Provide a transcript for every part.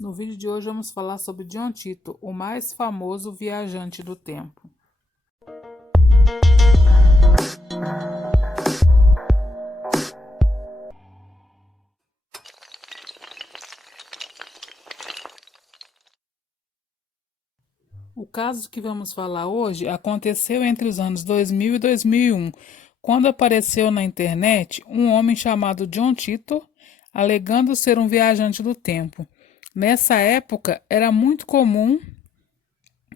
No vídeo de hoje vamos falar sobre John Titor, o mais famoso viajante do tempo. O caso que vamos falar hoje aconteceu entre os anos 2000 e 2001, quando apareceu na internet um homem chamado John Titor, alegando ser um viajante do tempo. Nessa época, era muito comum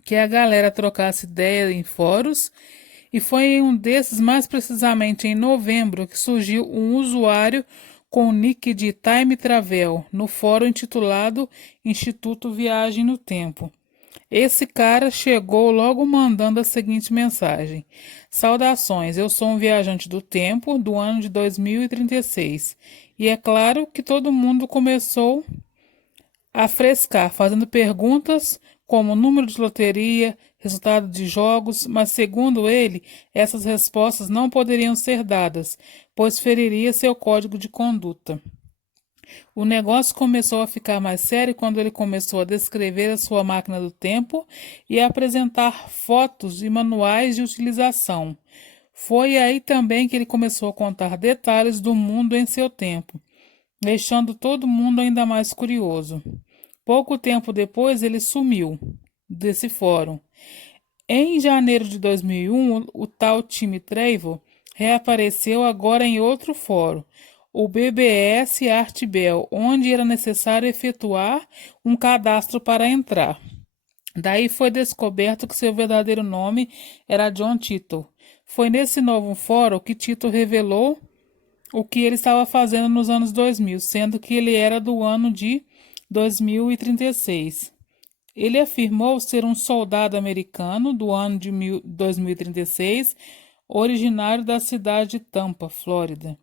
que a galera trocasse ideia em fóruns, e foi em um desses, mais precisamente em novembro, que surgiu um usuário com o nick de Time Travel no fórum intitulado Instituto Viagem no Tempo. Esse cara chegou logo mandando a seguinte mensagem: Saudações, eu sou um viajante do tempo do ano de 2036. E é claro que todo mundo começou a frescar, fazendo perguntas como número de loteria, resultado de jogos, mas segundo ele, essas respostas não poderiam ser dadas, pois feriria seu código de conduta. O negócio começou a ficar mais sério quando ele começou a descrever a sua máquina do tempo e a apresentar fotos e manuais de utilização. Foi aí também que ele começou a contar detalhes do mundo em seu tempo, deixando todo mundo ainda mais curioso. Pouco tempo depois, ele sumiu desse fórum. Em janeiro de 2001, o tal Time Travel reapareceu agora em outro fórum, o BBS Artbel, onde era necessário efetuar um cadastro para entrar. Daí foi descoberto que seu verdadeiro nome era John Titor. Foi nesse novo fórum que Titor revelou o que ele estava fazendo nos anos 2000, sendo que ele era do ano de 2036. Ele afirmou ser um soldado americano do ano de 2036, originário da cidade de Tampa, Flórida.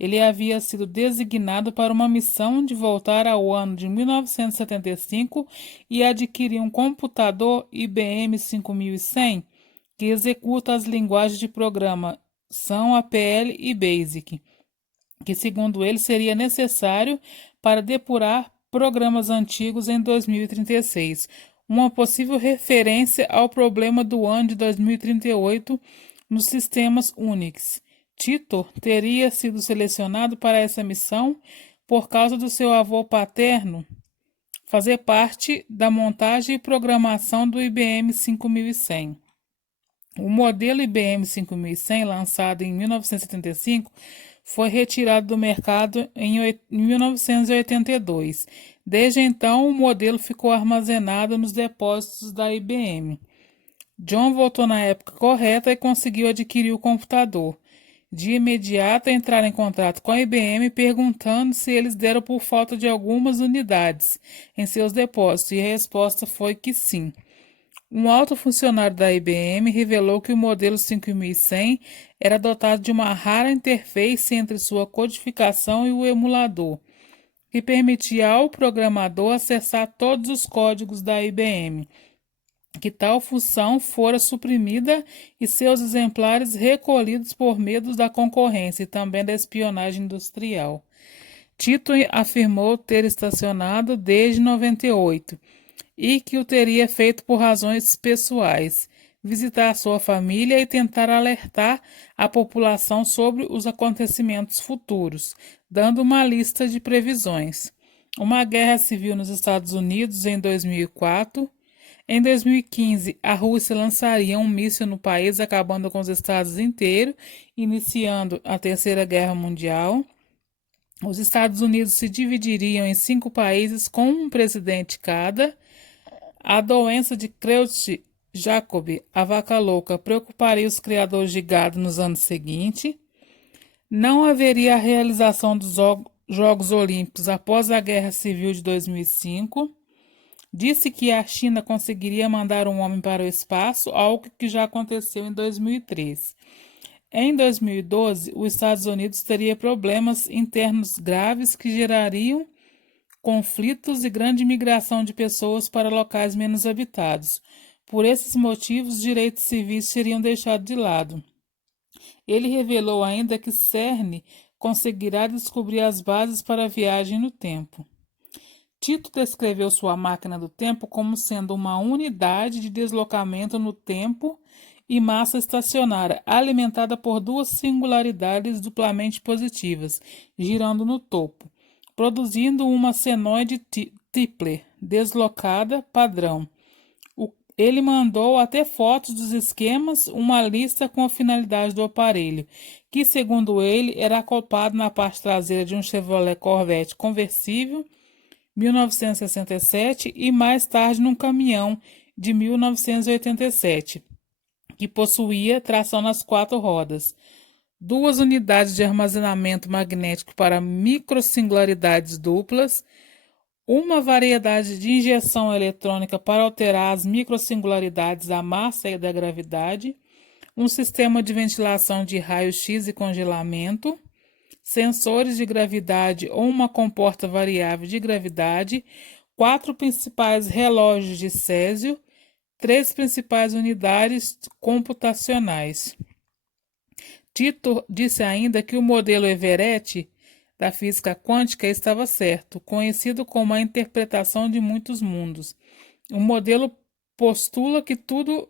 Ele havia sido designado para uma missão de voltar ao ano de 1975 e adquirir um computador IBM 5100 que executa as linguagens de programação APL e BASIC, que segundo ele seria necessário para depurar programas antigos em 2036, uma possível referência ao problema do ano de 2038 nos sistemas Unix. Titor teria sido selecionado para essa missão por causa do seu avô paterno fazer parte da montagem e programação do IBM 5100. O modelo IBM 5100, lançado em 1975, foi retirado do mercado em 1982. Desde então, o modelo ficou armazenado nos depósitos da IBM. John voltou na época correta e conseguiu adquirir o computador. De imediato, entraram em contato com a IBM perguntando se eles deram por falta de algumas unidades em seus depósitos, e a resposta foi que sim. Um alto funcionário da IBM revelou que o modelo 5100 era dotado de uma rara interface entre sua codificação e o emulador, que permitia ao programador acessar todos os códigos da IBM, que tal função fora suprimida e seus exemplares recolhidos por medo da concorrência e também da espionagem industrial. Tito afirmou ter estacionado desde 98 e que o teria feito por razões pessoais, visitar sua família e tentar alertar a população sobre os acontecimentos futuros, dando uma lista de previsões. Uma guerra civil nos Estados Unidos em 2004. Em 2015, a Rússia lançaria um míssil no país, acabando com os estados inteiros, iniciando a Terceira Guerra Mundial. Os Estados Unidos se dividiriam em 5 países com um presidente cada. A doença de Creutzfeldt-Jakob, a vaca louca, preocuparia os criadores de gado nos anos seguintes. Não haveria a realização dos Jogos Olímpicos após a Guerra Civil de 2005. Disse que a China conseguiria mandar um homem para o espaço, algo que já aconteceu em 2003. Em 2012, os Estados Unidos teria problemas internos graves que gerariam conflitos e grande migração de pessoas para locais menos habitados. Por esses motivos, direitos civis seriam deixados de lado. Ele revelou ainda que CERN conseguirá descobrir as bases para a viagem no tempo. Tito descreveu sua máquina do tempo como sendo uma unidade de deslocamento no tempo e massa estacionária, alimentada por duas singularidades duplamente positivas, girando no topo, produzindo uma senoide Tipler deslocada padrão. Ele mandou até fotos dos esquemas, uma lista com a finalidade do aparelho, que, segundo ele, era acoplado na parte traseira de um Chevrolet Corvette conversível 1967 e mais tarde num caminhão de 1987, que possuía tração nas quatro rodas, duas unidades de armazenamento magnético para microsingularidades duplas, uma variedade de injeção eletrônica para alterar as microsingularidades da massa e da gravidade, um sistema de ventilação de raio-x e congelamento, sensores de gravidade ou uma comporta variável de gravidade, quatro principais relógios de Césio, três principais unidades computacionais. Tito disse ainda que o modelo Everett da física quântica estava certo, conhecido como a interpretação de muitos mundos. O modelo postula que todo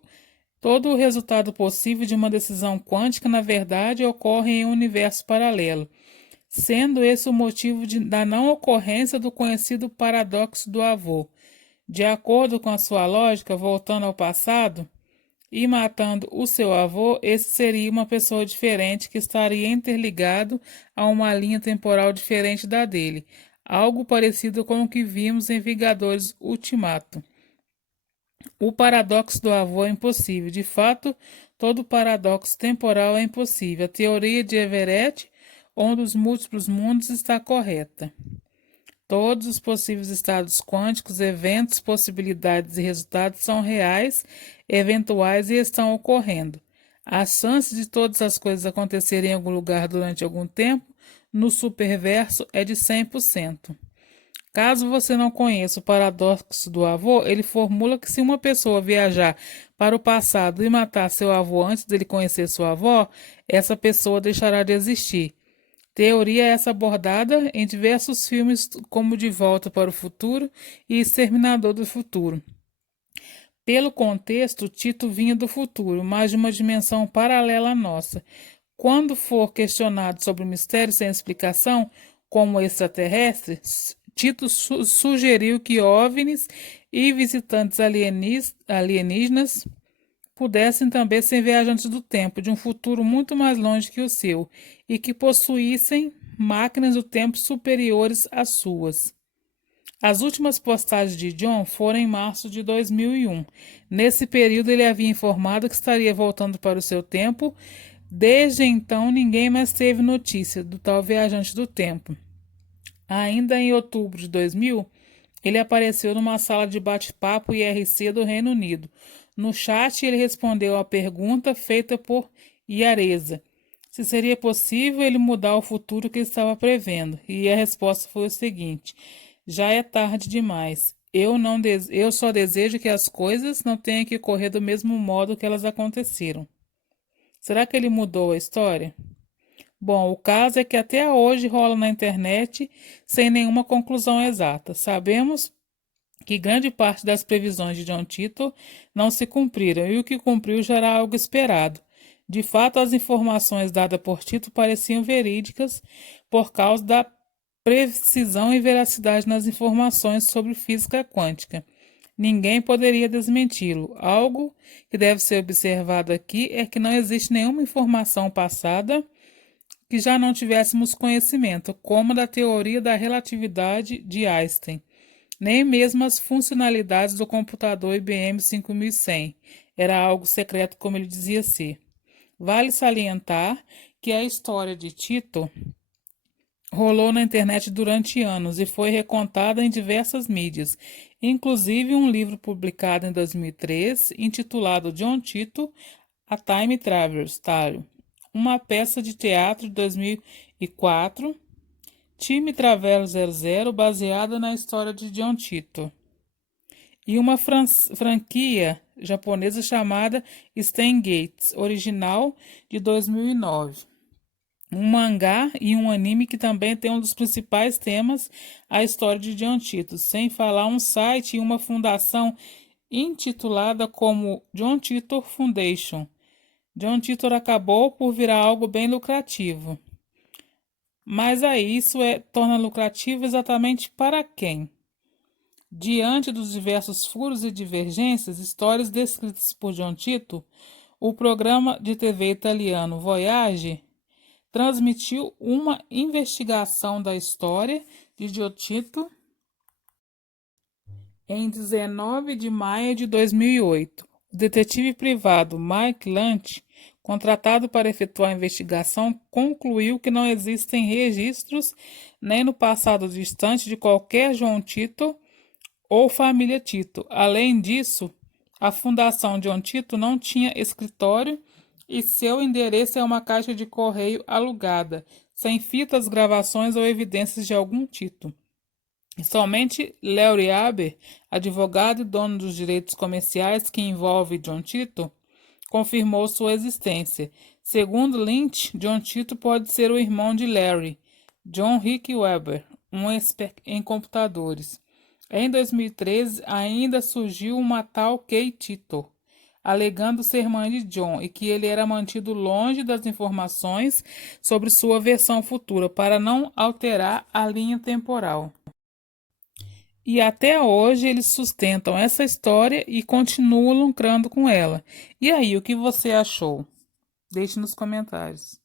o resultado possível de uma decisão quântica, na verdade, ocorre em um universo paralelo, sendo esse o motivo da não ocorrência do conhecido paradoxo do avô. De acordo com a sua lógica, voltando ao passado e matando o seu avô, esse seria uma pessoa diferente que estaria interligado a uma linha temporal diferente da dele, algo parecido com o que vimos em Vingadores Ultimato. O paradoxo do avô é impossível. De fato, todo paradoxo temporal é impossível. A teoria de Everett, um dos múltiplos mundos, está correta. Todos os possíveis estados quânticos, eventos, possibilidades e resultados são reais, eventuais e estão ocorrendo. A chance de todas as coisas acontecerem em algum lugar durante algum tempo, no superverso, é de 100%. Caso você não conheça o paradoxo do avô, ele formula que se uma pessoa viajar para o passado e matar seu avô antes dele conhecer sua avó, essa pessoa deixará de existir. Teoria essa abordada em diversos filmes como De Volta para o Futuro e Exterminador do Futuro. Pelo contexto, Tito vinha do futuro, mas de uma dimensão paralela à nossa. Quando for questionado sobre o mistério sem explicação, como extraterrestres, Tito sugeriu que OVNIs e visitantes alienígenas pudessem também ser viajantes do tempo, de um futuro muito mais longe que o seu, e que possuíssem máquinas do tempo superiores às suas. As últimas postagens de John foram em março de 2001. Nesse período, ele havia informado que estaria voltando para o seu tempo. Desde então, ninguém mais teve notícia do tal viajante do tempo. Ainda em outubro de 2000, ele apareceu numa sala de bate-papo IRC do Reino Unido. No chat, ele respondeu à pergunta feita por Iareza, se seria possível ele mudar o futuro que ele estava prevendo, e a resposta foi o seguinte: já é tarde demais. Eu só desejo que as coisas não tenham que correr do mesmo modo que elas aconteceram. Será que ele mudou a história? Bom, o caso é que até hoje rola na internet sem nenhuma conclusão exata. Sabemos que grande parte das previsões de John Titor não se cumpriram, e o que cumpriu já era algo esperado. De fato, as informações dadas por Tito pareciam verídicas por causa da precisão e veracidade nas informações sobre física quântica. Ninguém poderia desmenti-lo. Algo que deve ser observado aqui é que não existe nenhuma informação passada que já não tivéssemos conhecimento, como da teoria da relatividade de Einstein, nem mesmo as funcionalidades do computador IBM 5100. Era algo secreto, como ele dizia ser. Vale salientar que a história de Tito rolou na internet durante anos e foi recontada em diversas mídias, inclusive um livro publicado em 2003, intitulado John Tito, A Time Traveler's Tale, uma peça de teatro de 2004, Time Traveler 00, baseada na história de John Tito, e uma franquia japonesa chamada Steins Gate, original de 2009. um mangá e um anime que também tem um dos principais temas, a história de John Titor, sem falar um site e uma fundação intitulada como John Titor Foundation. John Titor acabou por virar algo bem lucrativo. Mas aí torna lucrativo exatamente para quem? Diante dos diversos furos e divergências, histórias descritas por John Titor, o programa de TV italiano Voyage transmitiu uma investigação da história de John Titor em 19 de maio de 2008. O detetive privado Mike Lunch, contratado para efetuar a investigação, concluiu que não existem registros nem no passado distante de qualquer João Titor ou família Titor. Além disso, a Fundação John Titor não tinha escritório e seu endereço é uma caixa de correio alugada, sem fitas, gravações ou evidências de algum Titor. E somente Larry Aber, advogado e dono dos direitos comerciais que envolve John Titor, confirmou sua existência. Segundo Lynch, John Titor pode ser o irmão de Larry, John Rick Weber, um expert em computadores. Em 2013, ainda surgiu uma tal Kay Titor, alegando ser mãe de John e que ele era mantido longe das informações sobre sua versão futura para não alterar a linha temporal. E até hoje eles sustentam essa história e continuam lucrando com ela. E aí, o que você achou? Deixe nos comentários.